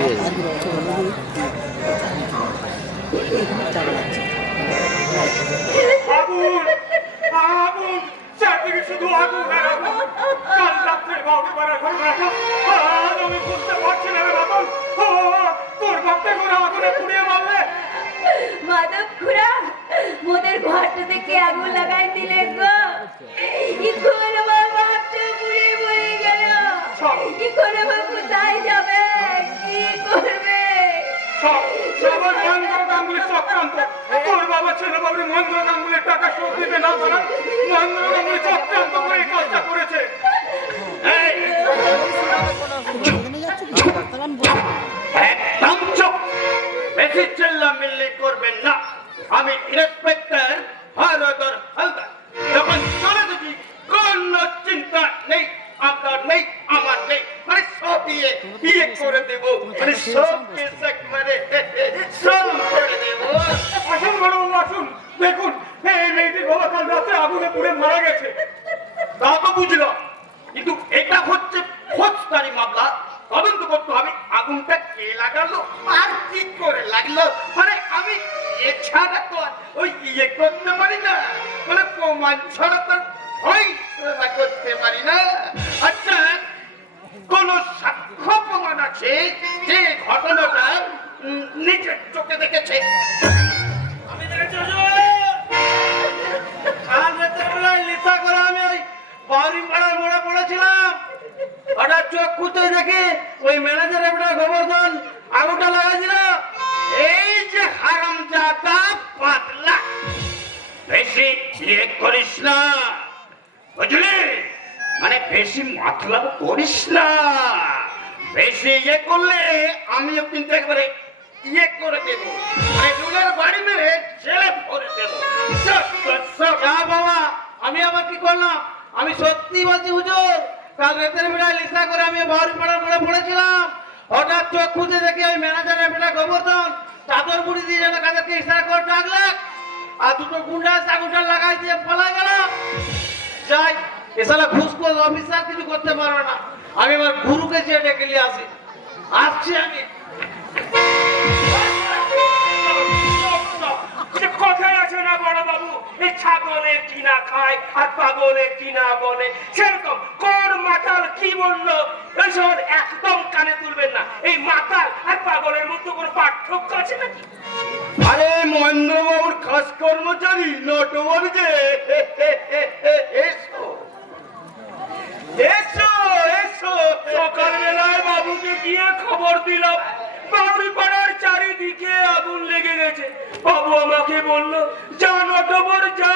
ঠিক আছে শুধু আগুন কাল রাত্রে বাউকে মারা আমি বুঝতে পারছি না ও তোর বাপকে করে আগুনে পুড়িয়ে মারলে মাধব খুড়া, মোদের ঘরটা থেকে আগুন লাগাই দিলে গো? এখন আমার সবার মহেন্দ্র গাঙ্গুলি চক্রান্ত। তোর বাবা ছেলে বাবুর মহেন্দ্র গাঙ্গুলির টাকা শোধ দিতে না পারা, মহেন্দ্র গাঙ্গুলি চক্রান্ত করে কাজটা করেছে। একদম চুপ। বেশি চিল্লামিল্লি করবেন না। আমি ইন্সপেক্টর দেখুন, এই মেয়েটির বাবা কাল রাতে আগুনে পুড়ে মারা গেছে। তা তো বুঝলাম, কিন্তু এটা হচ্ছে ফৌজদারি মামলা। তদন্ত করতে হবে, আগুনটা কে লাগালো, আর কি করে লাগল? মানে আমি এছাড়া তো ওই ইয়ে করতে পারি না। মানে প্রমাণ ছাড়া তো ওই করতে পারি না। আচ্ছা কোন সাক্ষ্য প্রমাণ আছে যে ঘটনাটা নিজের চোখে দেখেছে? আমি দেখেছি দেখি ওই এই যে পাতলা। করিস না। মানে বেশি মতলব করিস না। বেশি ইয়ে করলে আমিও কিন্তু একবারে ইয়ে করে দেবো। মানে বাড়ি মেরে ছেলে ভরে দেবো। যা বাবা, আমি আবার কি করলাম? আমি সত্যি বলছি, হুজুর, কাল রাতের বেলায় লিসা করে আমি বাউরি পাড়ার মোড়ে পড়েছিলাম। হঠাৎ চোখ খুঁজে দেখি ওই ম্যানেজারের বেটা গোবর্ধন, চাদর মুড়ি দিয়ে যেন কাদেরকে ইশারা করে ডাকলে। আর দুটো গুন্ডা আগুনটা লাগাই দিয়ে পলা গেল। যাই এসালা ঘুষখোর অফিসার কিছু করতে পারবে না। আমি আমার গুরুকে চেয়ে ডেকে নিয়ে আসি। আসছি আমি। এই ছাগলের কিনা খায় আর পাগলের কিনা বলে সেরকম কোন মাতাল কি বলল? এইসব একদম কানে তুলবেন না। এই মাতাল আর পাগলের মধ্যে কোনো পার্থক্য আছে নাকি? আরে মহেন্দ্রবাবুর খাস কর্মচারী নটবর যে এসো এসো এসো সকালবেলায় বাবুকে গিয়ে খবর দিলাম বাবুরি পাড়ার চারিদিকে আগুন লেগে গেছে বাবু আমাকে বলল যা নটবর যা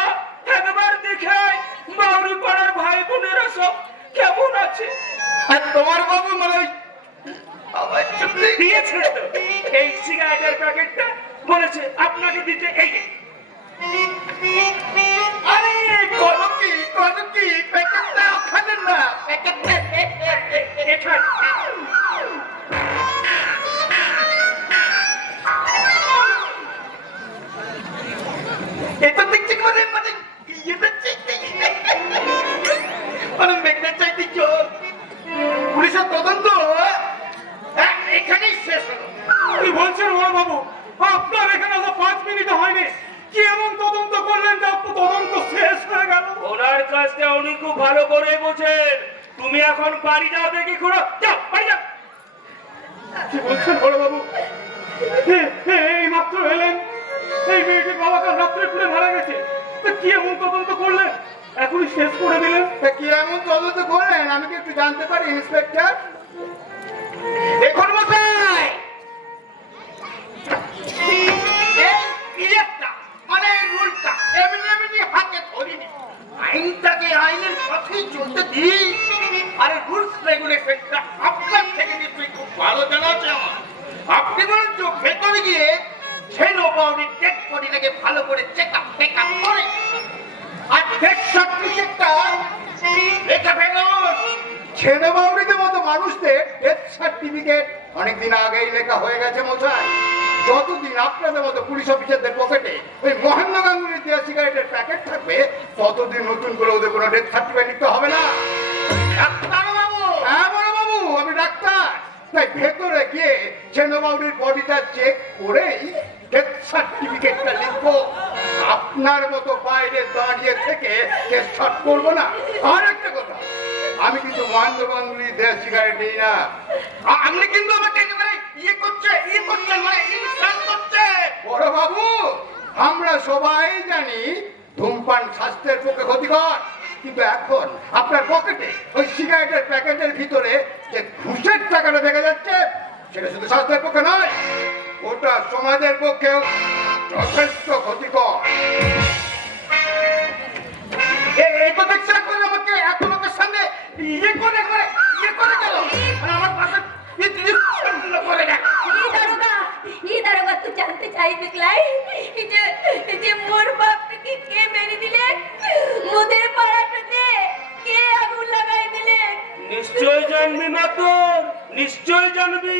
একবার দেখে আয় বাবুরি পাড়ার ভাই বোনেরা সব কেমন আছে আর তোমার বাবু মানে ওই আবার চুপলি দিয়েছে এই সিগারেটের প্যাকেটটা বলেছে আপনাকে দিতে এই আরে করো কি করো কি প্যাকেটটা ওখানে না প্যাকেটটা এখানে কাজটা উনি খুব ভালো করে বোঝেন তুমি এখন বাড়ি যাও দেখি খুঁড়ো। যাও বাড়ি যাও। কি বলছেন বড় বাবু এই মাত্র এলেন। এই মেয়েটির বাবা কাল রাত্রে পুড়ে মারা গেছে। তা কি এমন তদন্ত করলেন? এখনই শেষ করে দিলেন। তা কি এমন তদন্ত করলেন? আমি কি একটু জানতে পারি ইন্সপেক্টর? দেখুন মশাই বাউরিদের মতো মানুষদের ডেথ সার্টিফিকেট অনেকদিন আগেই লেখা হয়ে গেছে মশাই। যতদিন আপনাদের মতো পুলিশ অফিসারদের পকেটে ওই মহেন্দ্র গাঙ্গুলির দেওয়া সিগারেটের প্যাকেট থাকবে, ততদিন নতুন করে ওদের কোনো ডেথ সার্টিফিকেট নিতে হবে না। হ্যাঁ ভেতরে গিয়ে চেনবাউরির বডিটা চেক করেই ডেথ সার্টিফিকেটটা লিখব। আপনার মতো বাইরে দাঁড়িয়ে থেকে কেস শট করব না। আর আমি কিন্তু মহেন্দ্র গাঙ্গুলি দেশ সিগারেট দিই না আপনি কিন্তু আমাকে একেবারে ইয়ে করছে ইয়ে করছেন মানে ইনসাল্ট করছে। বড় বাবু আমরা সবাই জানি ধূমপান স্বাস্থ্যের পক্ষে ক্ষতিকর। কিন্তু এখন আপনার পকেটে ওই সিগারেটের প্যাকেটের ভিতরে যে ঘুষের টাকাটা দেখা যাচ্ছে সেটা শুধু স্বাস্থ্যের পক্ষে নয় ওটা সমাজের পক্ষেও যথেষ্ট ক্ষতিকর। ইয়ে করে ইয়ে করে গেল মানে আমার পাশে করে গেল ই দারোগা ই দারোগা তুই জানতে চাই দেখলাই যে যে মোর বাপকে কে মেরে দিলে? মোদের পাড়াটাতে কে আগুন লাগাই দিলে? নিশ্চয় জানবি না তোর নিশ্চয় জানবি।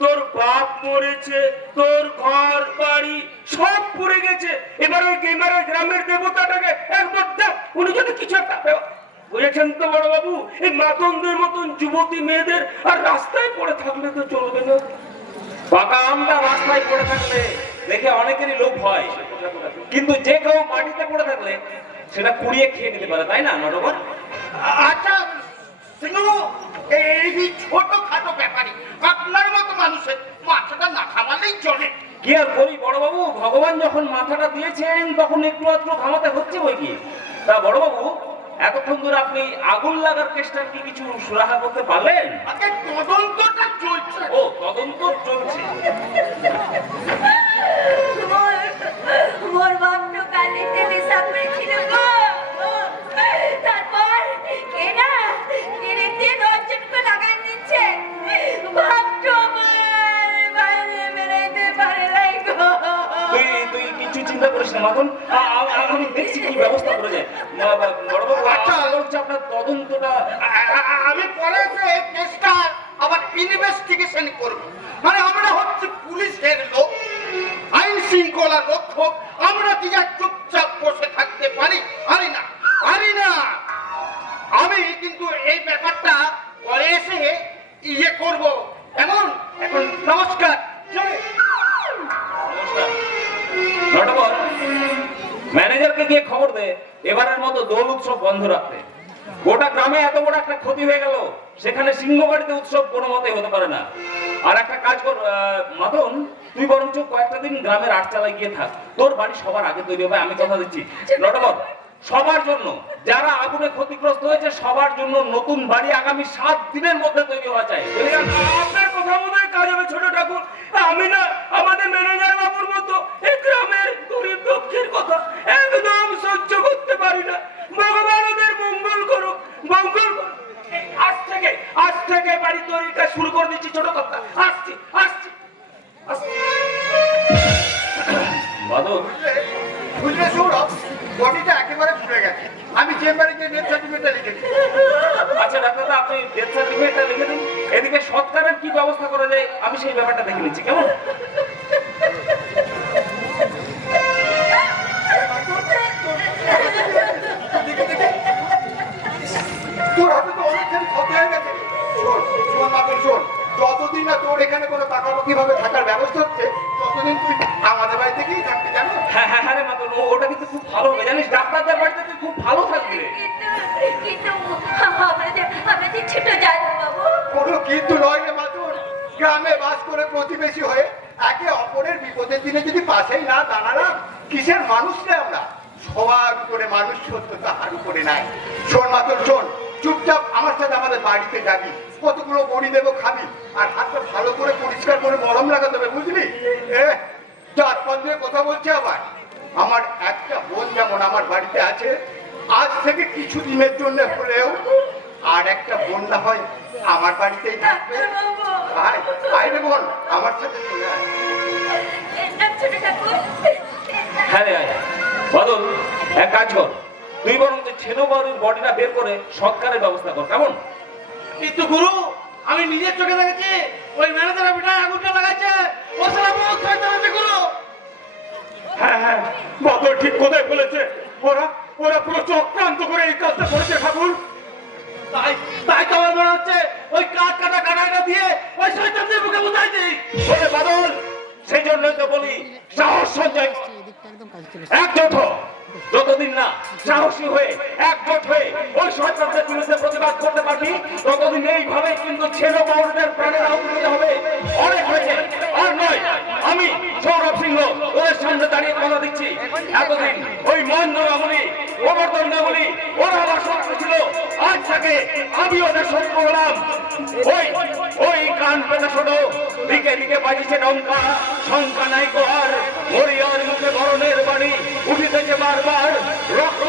তোর বাপ মরেছে তোর ঘর বাড়ি সব পুড়ে গেছে। এবার ওই গেমারের গ্রামের দেবতাটাকে একবার দেখ উনি যদি কিছু একটা বুঝেছেন তো বড় বাবু এই মাতনদের মতন যুবতী মেয়েদের আর রাস্তায় পড়ে থাকলে তো চলবে না। পাকা আমটা রাস্তায় পড়ে থাকলে দেখে অনেকেরই লোভ হয়। কিন্তু যে কেউ মাটিতে পড়ে থাকলে সেটা কুড়িয়ে খেয়ে নিতে পারে তাই না নটবর? আচ্ছা এই ছোট খাটো ব্যাপারই আপনার মতো মানুষের মাথাটা না খামালেই চলে। কি আর করি বড়বাবু? ভগবান যখন মাথাটা দিয়েছেন তখন একটু আধটু ঘামাতে হচ্ছে বই কি? তা বড়বাবু এতক্ষণ ধরে আপনি আগুন লাগার চেষ্টা কি কিছু সুরাহা করতে পারলেন? তদন্তটা চলছে। ও তদন্ত চলছে। চিন্তা করিস না মাখন আ- আ- আমি দেখছি কি ব্যবস্থা করে যায়। বা- বা- বড়বাবু আচ্ছা। আশা আপনার তদন্তটা আ- আ- আ- আমি পরে যে কেসটা আবার ইনভেস্টিগেশন করব। মানে আমরা হচ্ছে পুলিশের লোক আইন শৃঙ্খলা রক্ষক আমরা কি আর চুপচাপ বসে থাকতে পারি? পারি না। পারি না। আমি কিন্তু এই ব্যাপারটা ম্যানেজারকে গিয়ে খবর দে। এবারের মতো দোল উৎসব বন্ধ রাখতে। গোটা গ্রামে এত বড় একটা ক্ষতি হয়ে গেল, সেখানে সিংহবাড়িতে উৎসব কোনো মতে হতে পারে না। আর একটা কাজ কর মাতন, তুই বরঞ্চ কয়েকটা দিন গ্রামের আটচালায় গিয়ে থাক। তোর বাড়ি সবার আগে তৈরি হবে, আমি কথা দিচ্ছি। নটবর সবার জন্য, যারা আগুনে ক্ষতিগ্রস্ত হয়েছে, সবার জন্য নতুন বাড়ি আগামী সাত দিনের মধ্যে তৈরি হওয়া চাই। আপনার কথা মতো কাজ হবে ছোট ঠাকুর, আমি না, আমাদের ম্যানেজার বাবুর মতো এই গ্রামের গরিব দুঃখের কথা একদম সহ্য করতে পারি না। ভগবান ওদের মঙ্গল করুক। মঙ্গল আজ থেকে আজ থেকে বাড়ি তৈরিটা শুরু করে দিচ্ছি ছোট কথা। আসছি আসছি আসছি। বাদল। বুঝলে সৌরভ বডিটা একেবারে পুড়ে গেছে। আমি চেম্বারে গিয়ে ডেথ সার্টিফিকেটটা লিখেছি। আচ্ছা ডাক্তার আপনি ডেথ সার্টিফিকেটটা লিখে দিন। এদিকে সৎকারের কি ব্যবস্থা করা যায় আমি সেই ব্যাপারটা দেখে নিচ্ছি কেমন? কোনো পাকাপাকি ভাবে থাকার ব্যবস্থা হচ্ছে ততদিন তুই আমাদের বাড়ি থেকেই থাকবি জানো? হ্যাঁ হ্যাঁ হ্যাঁ রে মাতন ওটা কিন্তু খুব ভালো হবে জানিস? ডাক্তারদের বাড়িতে তুই খুব ভালো থাকবি রে। কিন্তু আমরা যে ছোট যাব বাবু কোনো কিন্তু নয় রে মাতন গ্রামে বাস করে প্রতিবেশী হয়ে একে অপরের বিপদের দিনে যদি পাশেই না দাঁড়ালাম কিসের মানুষ রে আমরা? সবার উপরে মানুষ সত্য তাহার উপরে নাই। শোন মাতন শোন চুপচাপ আমার সাথে আমাদের বাড়িতে যাবি। কতগুলো বড়ি দেবো খাবি আর হাতটা ভালো করে পরিষ্কার করে মলম লাগাতে হবে বুঝলি? এ চার পাঁচ কথা বলছে আবার। আমার একটা বোন যেমন আমার বাড়িতে আছে আজ থেকে কিছু দিনের জন্য হলেও আর একটা বোন না হয় আমার বাড়িতেই থাকবে। ডাক্তারবাবু আয় আয় রে বোন আমার সাথে চলে আয়। হ্যাঁ রে আয় বাদল এক কাজ কর তুই বরং যে ছেলে বাড়ির বডিটা বের করে সৎকারের ব্যবস্থা কর কেমন? কিন্তু গুরু আমি নিজের চোখে দেখেছি ওই ম্যানেজার বিটায় আগুনটা লাগাচ্ছে ও সালা বহুত শয়তান আছে গুরু। হ্যাঁ হ্যাঁ বাদল ঠিক কোথায় বলেছে ওরা ওরা পুরো চক্রান্ত করে এই কাজটা করেছে ঠাকুর। তাই তাই তো আমার মনে হচ্ছে ওই কাঠ কাটা কাটাটা দিয়ে ওই শয়তানদের মুখে বুঝাইছি বলে বাদল সেই জন্যই তো বলি সাহস সঞ্চয়। একজোট হও। যতদিন না সাহসী হয়ে, একজোট হয়ে ওই সরকারদের বিরুদ্ধে প্রতিবাদ করতে পারবি? ততদিন এইভাবে কিন্তু ছেলে বড়দের প্রাণের আহুতি হবে। অনেক হয়েছে, আর নয়, আমি সৌরভ সিংহ ওদের সামনে দাঁড়িয়ে কথা দিচ্ছি। এতদিন ওই মহেন্দ্র গাঙ্গুলি গোবর্ধন গাঙ্গুলি ওরা আমার শত্রু ছিল। আজ থেকে আমি ওদের শত্রু হলাম। ওই ওই কান পেতে ছোট দিকে দিকে বাজিছে ডঙ্কা শঙ্কা নাই আর হরিয়ার মুখে বরণের বাণী উঠিতেছে বারবার, রক্ত